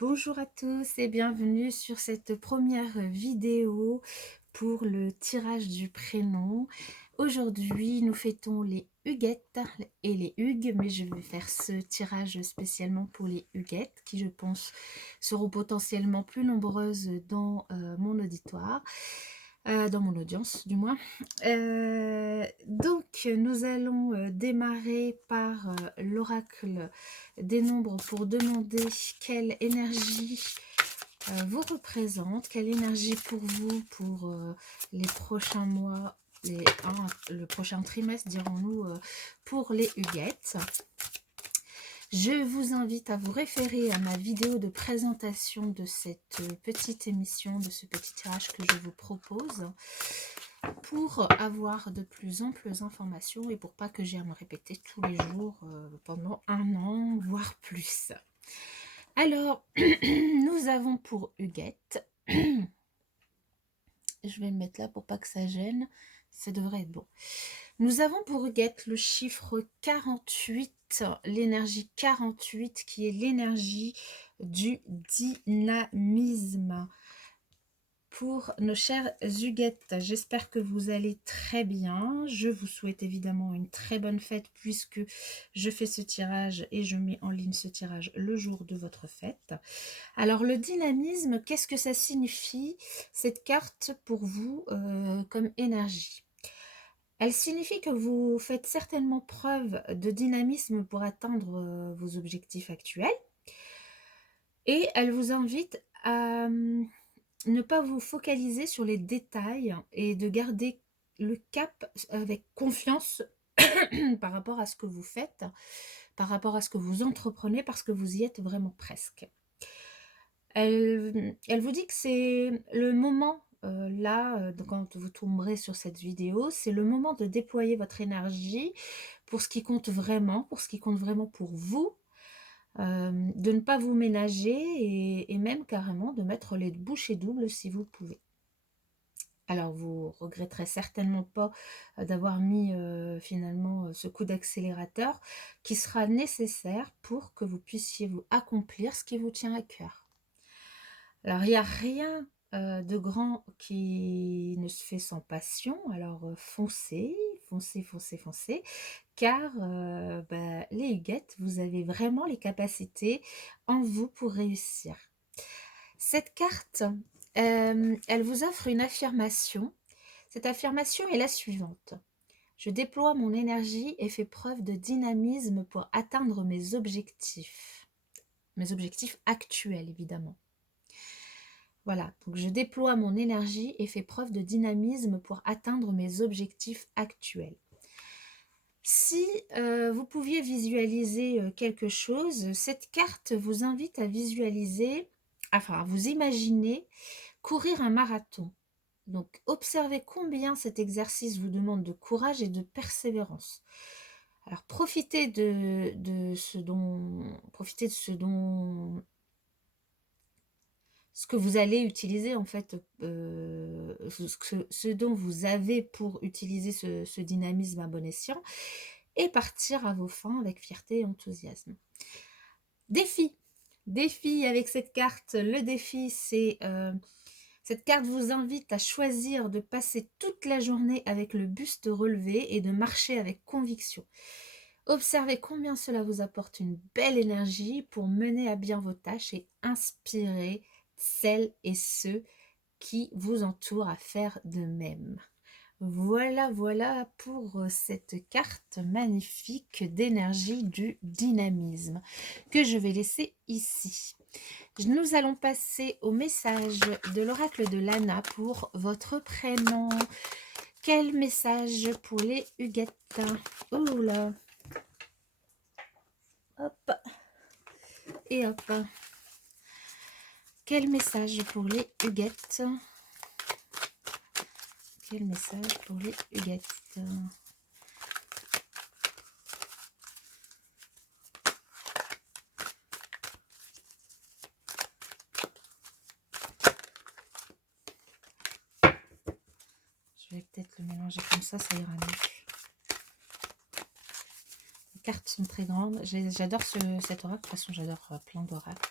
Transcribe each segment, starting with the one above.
Bonjour à tous et bienvenue sur cette première vidéo pour le tirage du prénom. Aujourd'hui, nous fêtons les Huguettes et les Hugues, mais je vais faire ce tirage spécialement pour les Huguettes qui, je pense, seront potentiellement plus nombreuses dans mon auditoire. Dans mon audience du moins. Donc nous allons démarrer par l'oracle des nombres pour demander quelle énergie vous représente, quelle énergie pour vous pour les prochains mois, le prochain trimestre dirons-nous, pour les Huguettes. Je vous invite à vous référer à ma vidéo de présentation de cette petite émission, de ce petit tirage que je vous propose, pour avoir de plus amples informations et pour pas que j'ai à me répéter tous les jours pendant un an, voire plus. Alors, nous avons pour Huguette, je vais le mettre là pour pas que ça gêne, ça devrait être bon. Nous avons pour Huguette le chiffre 48, l'énergie 48 qui est l'énergie du dynamisme. Pour nos chères Huguettes, j'espère que vous allez très bien. Je vous souhaite évidemment une très bonne fête puisque je fais ce tirage et je mets en ligne ce tirage le jour de votre fête. Alors le dynamisme, qu'est-ce que ça signifie cette carte pour vous comme énergie? Elle signifie que vous faites certainement preuve de dynamisme pour atteindre vos objectifs actuels et elle vous invite à ne pas vous focaliser sur les détails et de garder le cap avec confiance par rapport à ce que vous faites, par rapport à ce que vous entreprenez, parce que vous y êtes vraiment presque. Elle vous dit que c'est le moment, là, quand vous tomberez sur cette vidéo, c'est le moment de déployer votre énergie pour ce qui compte vraiment, pour vous, de ne pas vous ménager et même carrément de mettre les bouchées doubles si vous pouvez. Alors vous regretterez certainement pas d'avoir mis finalement ce coup d'accélérateur qui sera nécessaire pour que vous puissiez vous accomplir ce qui vous tient à cœur. Alors il n'y a rien de grand qui ne se fait sans passion, alors foncez, foncez, foncez, foncez, car les Huguettes, vous avez vraiment les capacités en vous pour réussir. Cette carte, elle vous offre une affirmation. Cette affirmation est la suivante. Je déploie mon énergie et fais preuve de dynamisme pour atteindre mes objectifs. Mes objectifs actuels, évidemment. Voilà, donc je déploie mon énergie et fais preuve de dynamisme pour atteindre mes objectifs actuels. Si vous pouviez visualiser quelque chose, cette carte vous invite à visualiser, enfin à vous imaginer courir un marathon. Donc observez combien cet exercice vous demande de courage et de persévérance. Alors profitez de ce que vous allez utiliser en fait, ce dont vous avez pour utiliser ce dynamisme à bon escient et partir à vos fins avec fierté et enthousiasme. Défi. Défi avec cette carte. Le défi, c'est... cette carte vous invite à choisir de passer toute la journée avec le buste relevé et de marcher avec conviction. Observez combien cela vous apporte une belle énergie pour mener à bien vos tâches et inspirer celles et ceux qui vous entourent à faire de même. Voilà, voilà pour cette carte magnifique d'énergie du dynamisme que je vais laisser ici. Nous allons passer au message de l'oracle de Lana pour votre prénom. Quel message pour les Huguettes? Oh là! Hop! Et hop! Quel message pour les Huguettes? Quel message pour les Huguettes? Je vais peut-être le mélanger comme ça ira mieux. Les cartes sont très grandes. J'adore cet oracle. De toute façon, j'adore plein d'oracles.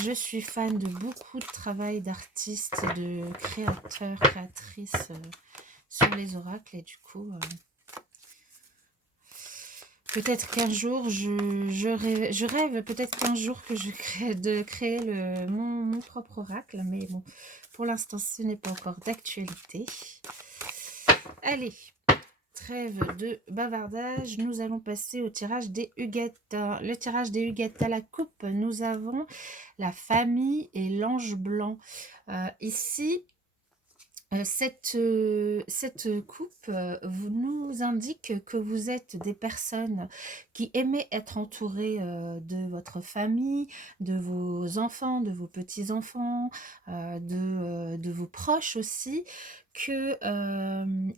Je suis fan de beaucoup de travail d'artistes, de créateurs, créatrices sur les oracles. Et du coup, peut-être qu'un jour, je rêve peut-être qu'un jour que je crée, de créer mon propre oracle. Mais bon, pour l'instant, ce n'est pas encore d'actualité. Allez, trêve de bavardage, nous allons passer au tirage des huguettes. Le tirage des huguettes à la coupe, nous avons la famille et l'ange blanc. Ici, cette coupe vous nous indique que vous êtes des personnes qui aimez être entourées de votre famille, de vos enfants, de vos petits-enfants, de vos proches aussi, que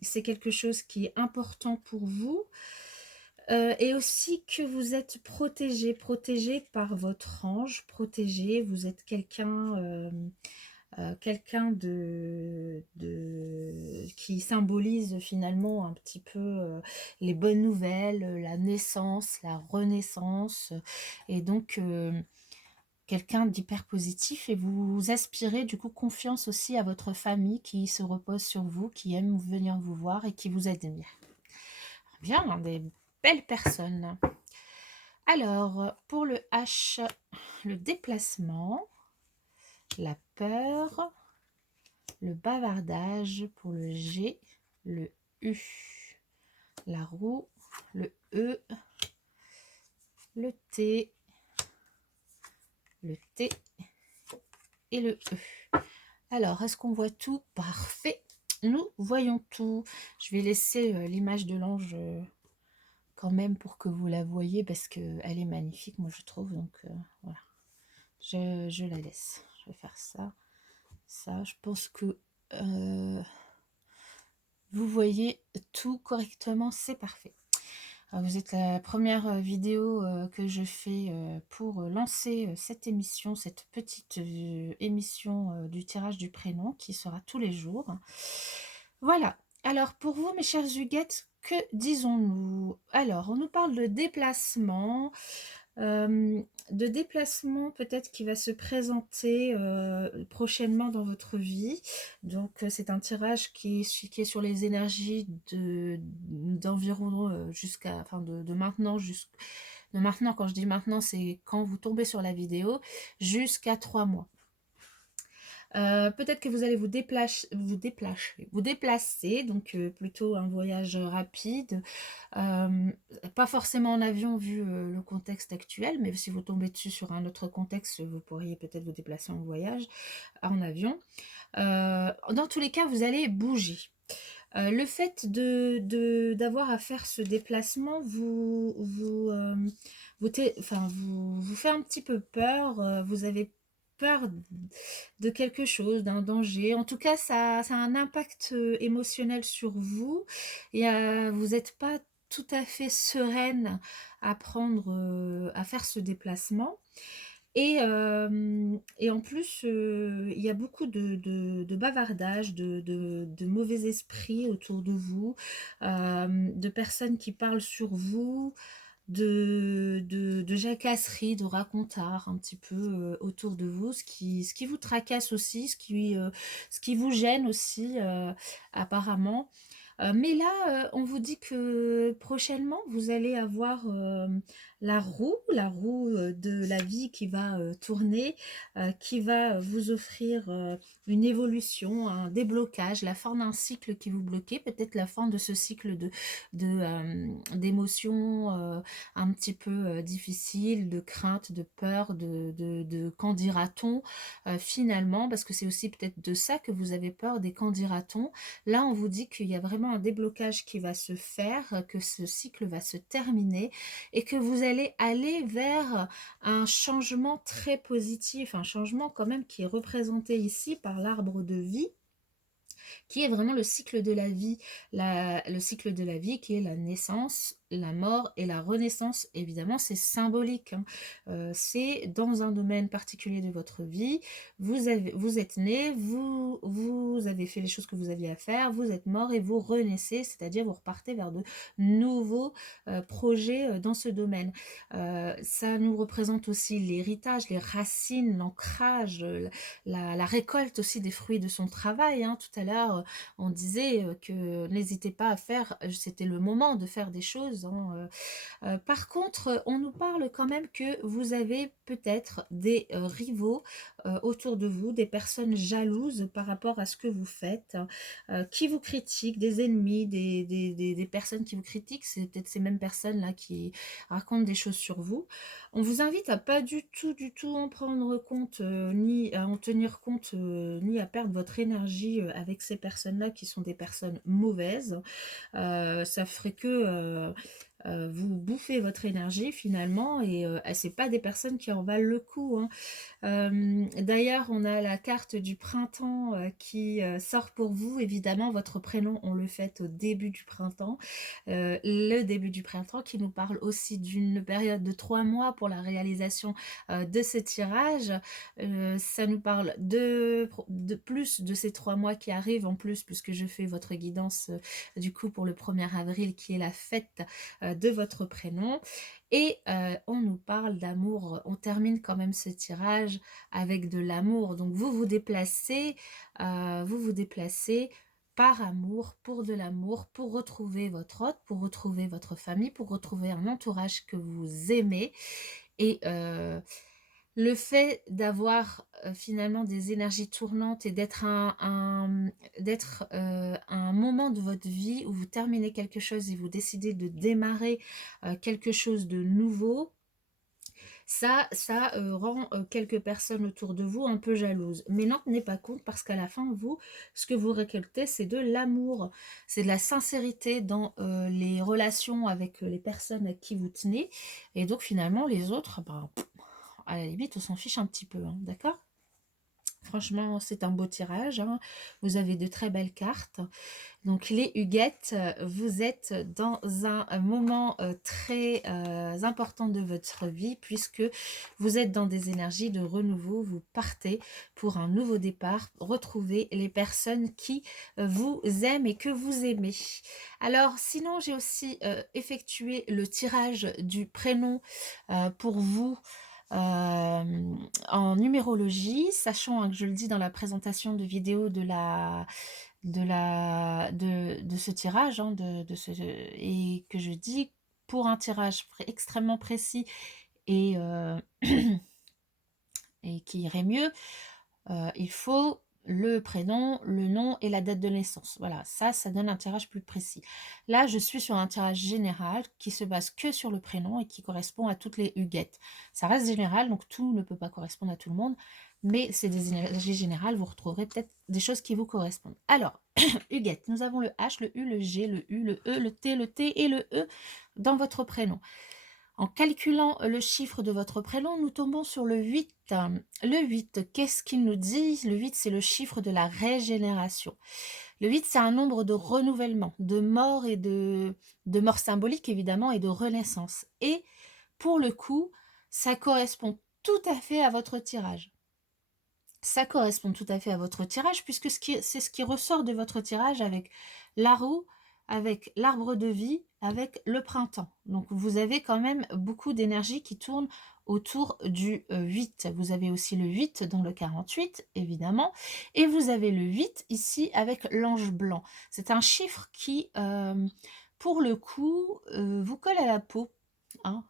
c'est quelque chose qui est important pour vous. Et aussi que vous êtes protégé par votre ange, protégé, vous êtes quelqu'un qui symbolise finalement un petit peu les bonnes nouvelles, la naissance, la renaissance, et donc quelqu'un d'hyper positif, et vous aspirez du coup confiance aussi à votre famille qui se repose sur vous, qui aime venir vous voir et qui vous admire. Bien, hein, des belles personnes. Alors, pour le H, le déplacement, la peur, le bavardage, pour le G, le U, la roue, le E, le T et le E. Alors, est-ce qu'on voit tout? Parfait. Nous voyons tout. Je vais laisser l'image de l'ange quand même pour que vous la voyez parce qu'elle est magnifique, moi je trouve. Donc voilà, je la laisse. Je vais faire ça. Ça, je pense que vous voyez tout correctement, c'est parfait. Vous êtes la première vidéo que je fais pour lancer cette émission, cette petite émission du tirage du prénom qui sera tous les jours. Voilà. Alors pour vous, mes chères huguettes, que disons-nous? Alors, on nous parle de déplacement peut-être qui va se présenter prochainement dans votre vie. Donc c'est un tirage qui est sur les énergies d'environ jusqu'à, de maintenant, de maintenant, quand je dis maintenant, c'est quand vous tombez sur la vidéo, jusqu'à 3 mois. Peut-être que vous allez vous déplacer, donc plutôt un voyage rapide, pas forcément en avion vu le contexte actuel, mais si vous tombez dessus sur un autre contexte, vous pourriez peut-être vous déplacer en voyage, en avion. Dans tous les cas, vous allez bouger. Le fait d'avoir à faire ce déplacement vous fait un petit peu peur, vous avez peur de quelque chose, d'un danger. En tout cas, ça a un impact émotionnel sur vous et vous n'êtes pas tout à fait sereine à faire ce déplacement. Et en plus, il y a beaucoup de bavardage, de mauvais esprits autour de vous, de personnes qui parlent sur vous, de jacasseries, de racontars un petit peu autour de vous, ce qui vous tracasse aussi, ce qui vous gêne aussi apparemment. Mais là, on vous dit que prochainement, vous allez avoir la roue de la vie qui va tourner, qui va vous offrir une évolution, un déblocage, la fin d'un cycle qui vous bloquait, peut-être la fin de ce cycle d'émotions un petit peu difficiles, de crainte, de peur, de qu'en dira-t-on finalement, parce que c'est aussi peut-être de ça que vous avez peur, des qu'en dira-t-on. Là, on vous dit qu'il y a vraiment un déblocage qui va se faire, que ce cycle va se terminer et que vous allez aller vers un changement très positif, un changement quand même qui est représenté ici par l'arbre de vie, qui est vraiment le cycle de la vie, le cycle de la vie qui est la naissance la mort et la renaissance. Évidemment, c'est symbolique, hein. C'est dans un domaine particulier de votre vie. Vous êtes né, vous avez fait les choses que vous aviez à faire, vous êtes mort et vous renaissez, c'est-à-dire vous repartez vers de nouveaux projets dans ce domaine. Ça nous représente aussi l'héritage, les racines, l'ancrage, la récolte aussi des fruits de son travail, hein. Tout à l'heure, on disait que n'hésitez pas à faire, c'était le moment de faire des choses, hein. Par contre, on nous parle quand même que vous avez peut-être des rivaux autour de vous, des personnes jalouses par rapport à ce que vous faites, qui vous critiquent, des ennemis, des personnes qui vous critiquent. C'est peut-être ces mêmes personnes-là qui racontent des choses sur vous. On vous invite à pas du tout en prendre compte, ni à en tenir compte, ni à perdre votre énergie avec ces personnes-là qui sont des personnes mauvaises. Ça ferait que vous bouffez votre énergie finalement et c'est pas des personnes qui en valent le coup, hein. D'ailleurs, on a la carte du printemps qui sort pour vous. Évidemment, votre prénom, on le fait au début du printemps. Le début du printemps qui nous parle aussi d'une période de 3 mois pour la réalisation de ce tirage. Ça nous parle de plus de ces 3 mois qui arrivent en plus, puisque je fais votre guidance du coup pour le 1er avril qui est la fête de votre prénom. Et on nous parle d'amour, on termine quand même ce tirage avec de l'amour. Donc vous vous déplacez par amour, pour de l'amour, pour retrouver votre hôte, pour retrouver votre famille, pour retrouver un entourage que vous aimez. Et le fait d'avoir finalement des énergies tournantes et d'être un moment de votre vie où vous terminez quelque chose et vous décidez de démarrer quelque chose de nouveau, ça rend quelques personnes autour de vous un peu jalouses. Mais n'en tenez pas compte parce qu'à la fin, vous, ce que vous récoltez, c'est de l'amour, c'est de la sincérité dans les relations avec les personnes à qui vous tenez. Et donc finalement, les autres, ben, à la limite, on s'en fiche un petit peu, hein, d'accord? Franchement, c'est un beau tirage, hein. Vous avez de très belles cartes. Donc les Huguettes, vous êtes dans un moment très important de votre vie puisque vous êtes dans des énergies de renouveau, vous partez pour un nouveau départ, retrouver les personnes qui vous aiment et que vous aimez. Alors sinon, j'ai aussi effectué le tirage du prénom pour vous en numérologie, sachant hein, que je le dis dans la présentation de vidéo de ce tirage, hein, et que je dis pour un tirage extrêmement précis et, et qui irait mieux, il faut le prénom, le nom et la date de naissance. Voilà, ça donne un tirage plus précis. Là, je suis sur un tirage général qui se base que sur le prénom et qui correspond à toutes les Huguettes. Ça reste général, donc tout ne peut pas correspondre à tout le monde, mais c'est des énergies générales, vous retrouverez peut-être des choses qui vous correspondent. Alors, Huguette, nous avons le H, le U, le G, le U, le E, le T et le E dans votre prénom. En calculant le chiffre de votre prénom, nous tombons sur le 8. Le 8, qu'est-ce qu'il nous dit? Le 8, c'est le chiffre de la régénération. Le 8, c'est un nombre de renouvellement, de mort et de mort symbolique évidemment et de renaissance. Et pour le coup, ça correspond tout à fait à votre tirage. Ça correspond tout à fait à votre tirage puisque c'est ce qui ressort de votre tirage avec la roue, avec l'arbre de vie, avec le printemps. Donc vous avez quand même beaucoup d'énergie qui tourne autour du 8. Vous avez aussi le 8 dans le 48, évidemment. Et vous avez le 8 ici avec l'ange blanc. C'est un chiffre qui, pour le coup, vous colle à la peau, hein.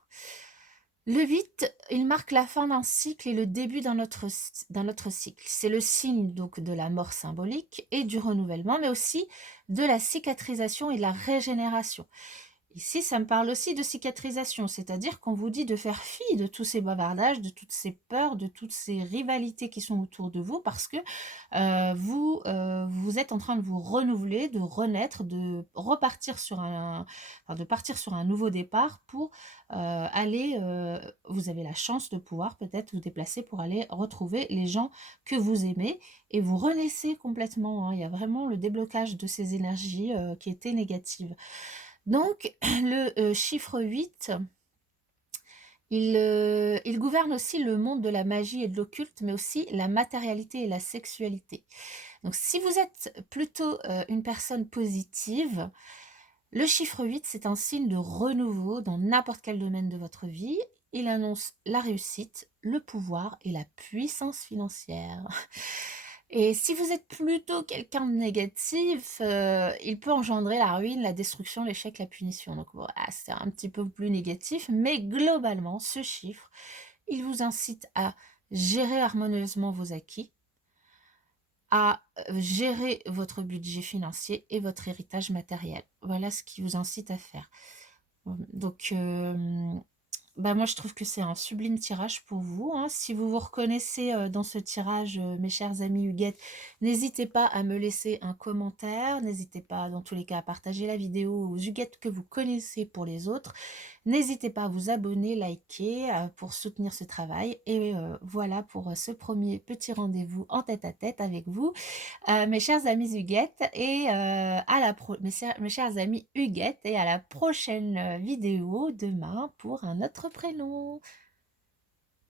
Le 8, il marque la fin d'un cycle et le début d'un autre cycle. C'est le signe donc de la mort symbolique et du renouvellement, mais aussi de la cicatrisation et de la régénération. Ici, ça me parle aussi de cicatrisation, c'est-à-dire qu'on vous dit de faire fi de tous ces bavardages, de toutes ces peurs, de toutes ces rivalités qui sont autour de vous, parce que vous êtes en train de vous renouveler, de renaître, de repartir sur de partir sur un nouveau départ pour aller. Vous avez la chance de pouvoir peut-être vous déplacer pour aller retrouver les gens que vous aimez et vous renaissez complètement, hein. Il y a vraiment le déblocage de ces énergies qui étaient négatives. Donc le, chiffre 8, il gouverne aussi le monde de la magie et de l'occulte, mais aussi la matérialité et la sexualité. Donc si vous êtes plutôt, une personne positive, le chiffre 8, c'est un signe de renouveau dans n'importe quel domaine de votre vie. Il annonce la réussite, le pouvoir et la puissance financière. Et si vous êtes plutôt quelqu'un de négatif, il peut engendrer la ruine, la destruction, l'échec, la punition. Donc voilà, c'est un petit peu plus négatif, mais globalement, ce chiffre, il vous incite à gérer harmonieusement vos acquis, à gérer votre budget financier et votre héritage matériel. Voilà ce qui vous incite à faire. Donc, bah, moi, je trouve que c'est un sublime tirage pour vous, hein. Si vous vous reconnaissez, dans ce tirage, mes chers amis Huguettes, n'hésitez pas à me laisser un commentaire, n'hésitez pas, dans tous les cas, à partager la vidéo aux Huguettes que vous connaissez pour les autres. N'hésitez pas à vous abonner, liker, pour soutenir ce travail et voilà pour, ce premier petit rendez-vous en tête-à-tête avec vous. Mes chers amis Huguettes et à la pro mes chers amis Huguettes et à la prochaine, vidéo demain pour un autre prénom.